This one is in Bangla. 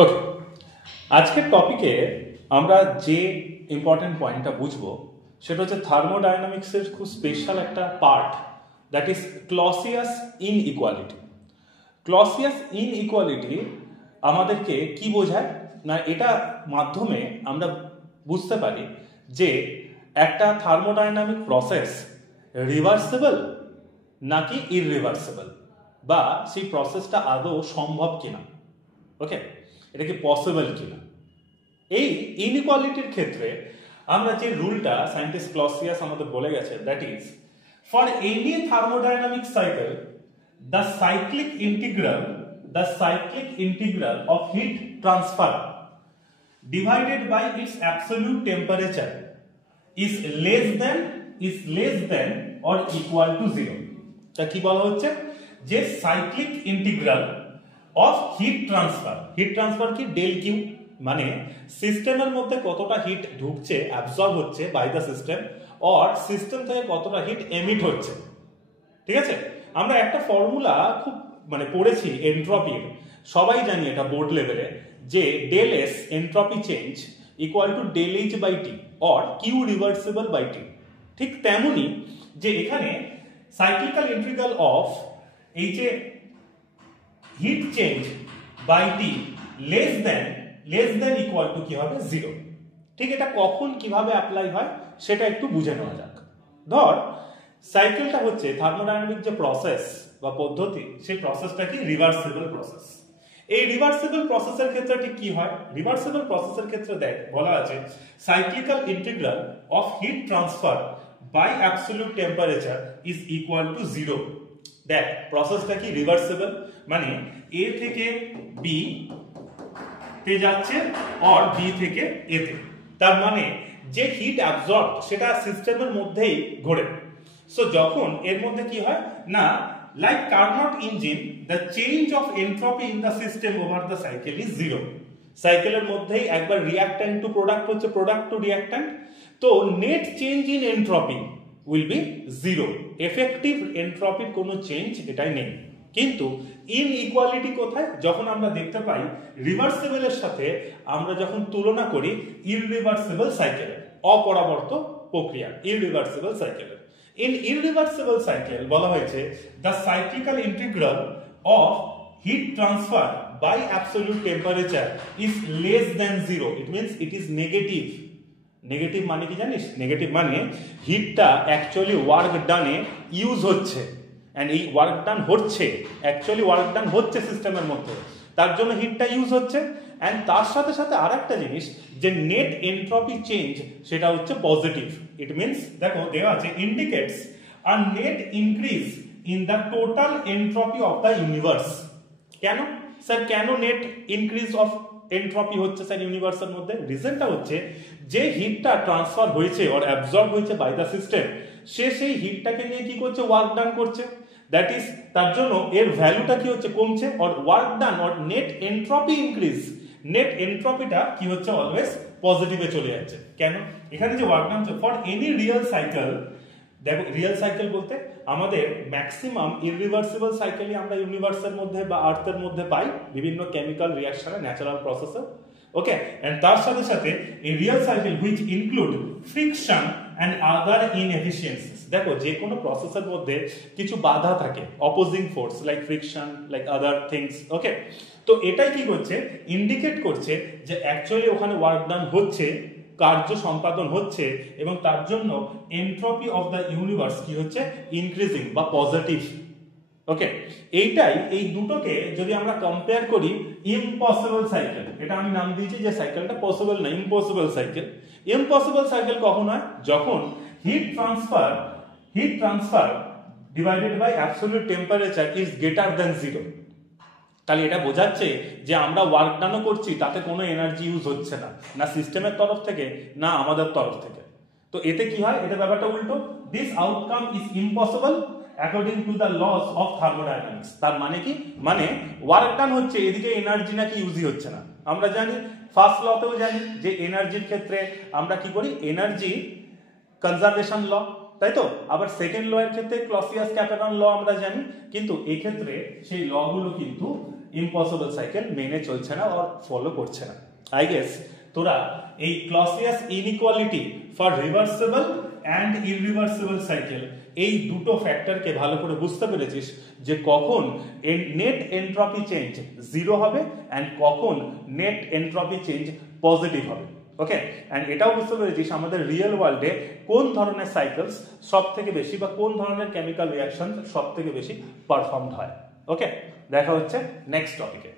ওকে, আজকের টপিকে আমরা যে ইম্পর্টেন্ট পয়েন্টটা বুঝবো সেটা হচ্ছে থার্মোডাইনামিক্সের খুব স্পেশাল একটা part, that is Clausius inequality. Clausius inequality আমাদেরকে কি বোঝায় না, এটা মাধ্যমে আমরা বুঝতে পারি যে একটা থার্মোডাইনামিক প্রসেস রিভার্সেবল নাকি ইররিভার্সেবল, বা সেই প্রসেসটা আদৌ সম্ভব কিনা। ওকে, এটা কি পসিবল কিনা। এই ইনইকুয়ালিটির ক্ষেত্রে আমরা যে রুলটা সায়েন্টিস্ট ক্লসিয়াস আমাদের বলে গেছে, that is for any thermodynamic cycle the cyclic integral of heat transfer divided by its absolute temperature is less than or equal to 0. তা কি বলা হচ্ছে যে cyclic integral of heat transfer কি ডেল কিউ, মানে সিস্টেমের মধ্যে কতটা হিট ঢুকছে, অ্যাবজর্ব হচ্ছে by the system, or system থেকে কতটা হিট এমিট হচ্ছে। ঠিক আছে, আমরা একটা ফর্মুলা খুব পড়েছি এন্ট্রপির, সবাই জানি এটা বোর্ড লেভেলে, যে del S entropy change equal to del H by T or Q reversible by T. ঠিক তেমনি যে এখানে সাইক্লিক্যাল ইন্টিগ্রাল অফ এই যে heat change by T less than equal to কি হবে 0। ঠিক, এটা কখন কিভাবে অ্যাপ্লাই হয় সেটা একটু বুঝে নেওয়া যাক। ধর সাইকেলটা হচ্ছে থার্মোডাইনামিক যে প্রসেস বা পদ্ধতি, সেই প্রসেসটা কি রিভার্সিবল প্রসেস। এই রিভার্সিবল প্রসেসের ক্ষেত্রে ঠিক কি হয়, রিভার্সিবল প্রসেসের ক্ষেত্রে বলা আছে cyclical integral of heat transfer by absolute temperature is equal to 0। দেখ প্রসেসটা কি রিভার্সিবল, মানে এ থেকে বি তে যাচ্ছে অর বি থেকে এ তে, তার মানে যে হিট অ্যাবজর্ব সেটা সিস্টেমের মধ্যেই ঘোরে। সো যখন এর মধ্যে কি হয় না, like Carnot engine, the change of entropy in the system over the cycle is 0। সাইকেলের মধ্যেই একবার রিঅ্যাক্ট্যান্ট টু প্রোডাক্ট হচ্ছে, প্রোডাক্ট টু রিঅ্যাক্ট্যান্ট, তো net change in entropy will be 0। Effective এন্ট্রপির কোনো চেঞ্জ এটাই নেই। কিন্তু ইনইকুয়ালিটি কোথায়, যখন আমরা দেখতে পাই রিভার্সিবলের সাথে আমরা যখন তুলনা করি ইররিভার্সিবল সাইকেলের, অপরাবর্ত প্রক্রিয়া ইররিভার্সিবল সাইকেলের। In irreversible cycle বলা হয়েছে the cyclical integral of heat transfer by absolute temperature is less than 0. It means it is negative. Negative মানে কি জানিস, নেগেটিভ মানে হিটটা অ্যাকচুয়ালি ওয়ার্ক ডানে ইউজ হচ্ছে, এন্ড এই ওয়ার্ক ডান হচ্ছে, অ্যাকচুয়ালি ওয়ার্ক ডান হচ্ছে সিস্টেমের মধ্যে, তার জন্য হিটটা ইউজ হচ্ছে। এন্ড তার সাথে সাথে আরেকটা জিনিস, যে নেট এন্ট্রপি চেঞ্জ সেটা হচ্ছে পজিটিভ। ইট মিনস দেখো দেওয়া আছে indicates a net increase in the total entropy of the universe. কেন স্যার, কেন নেট ইনক্রিজ অফ এন্ট্রপি হচ্ছে স্যার ইউনিভার্সের মধ্যে? রিজনটা হচ্ছে যে হিটটা ট্রান্সফার হয়েছে অর অ্যাবজর্ব হয়েছে বাই দ্য সিস্টেম, সে সেই হিটটাকে নিয়ে কি করছে, ওয়ার্ক ডান করছে। দ্যাট ইজ তার জন্য এর ভ্যালুটা কি হচ্ছে, কমছে, or work done or net entropy increase, নেট এন্ট্রপিটা কি হচ্ছে, অলওয়েজ পজিটিভে চলে যাচ্ছে। কেন, এখানে যে work done for any real cycle, দেখো রিয়েল সাইকেল বলতে আমাদের ম্যাক্সিমাম ইররিভার্সিবল সাইকেলই আমরা ইউনিভার্সের মধ্যে বা আর্থের মধ্যে পাই, বিভিন্ন কেমিক্যাল রিঅ্যাকশনে, ন্যাচারাল প্রসেসে। ওকে, এন্ড তার সাথে সাথে এই real cycle which include friction and other inefficiencies. দেখো যে কোনো প্রসেসের মধ্যে কিছু বাধা থাকে, opposing force like friction, like other things. Okay, তো এটাই কি করছে, ইন্ডিকেট করছে যে অ্যাকচুয়ালি ওখানে ওয়ার্ক ডান হচ্ছে, কার্য সম্পাদন হচ্ছে, এবং তার জন্য এন্ট্রপি অফ দ্য ইউনিভার্স কি হচ্ছে, ইনক্রিজিং বা পজিটিভ। ওকে, এইটাই, এই দুটোকে যদি আমরা কম্পেয়ার করি, ইম্পসিবল সাইকেল, এটা আমি নাম দিয়েছি যে সাইকেলটা পসিবল না, ইম্পসিবল সাইকেল। ইম্পসিবল সাইকেল কখন হয়, যখন heat transfer divided by absolute temperature is greater than 0। তাহলে এটা বোঝাচ্ছে যে আমরা ওয়ার্ক ডানও করছি, তাতে কোনো এনার্জি ইউজ হচ্ছে না, না সিস্টেমের তরফ থেকে না আমাদের তরফ থেকে। তো এতে কি হয়, এটা ব্যাপারটা উল্টো, this outcome is impossible according to the laws of thermodynamics. তার মানে কি, মানে ওয়ার্ক ডান হচ্ছে, এদিকে এনার্জি নাকি ইউজই হচ্ছে না। আমরা জানি ফার্স্ট লতেও জানি যে এনার্জির ক্ষেত্রে আমরা কি করি, এনার্জি কনজারভেশন ল, তাই তো। আবার সেকেন্ড ল এর ক্ষেত্রে ক্লসিয়াস ক্যাপেটন ল আমরা জানি, কিন্তু এই ক্ষেত্রে সেই ল গুলো কিন্তু ইম্পসিবল সাইকেল মেনে চলছে না আর ফলো করছে না। আই গেস তোরা এই Clausius inequality for reversible and irreversible cycle এই দুটো ফ্যাক্টরকে ভালো করে বুঝতে পেরেছিস যে কখন নেট এন্ট্রপি চেঞ্জ 0 হবে অ্যান্ড কখন নেট এন্ট্রপি চেঞ্জ পজিটিভ হবে। ওকে, অ্যান্ড এটাও বুঝতে পেরেছিস আমাদের রিয়েল ওয়ার্ল্ডে কোন ধরনের সাইকেলস সব থেকে বেশি বা কোন ধরনের কেমিক্যাল রিয়াকশন সব থেকে বেশি পারফর্মড হয়। ওকে, দেখা হচ্ছে নেক্সট টপিকে।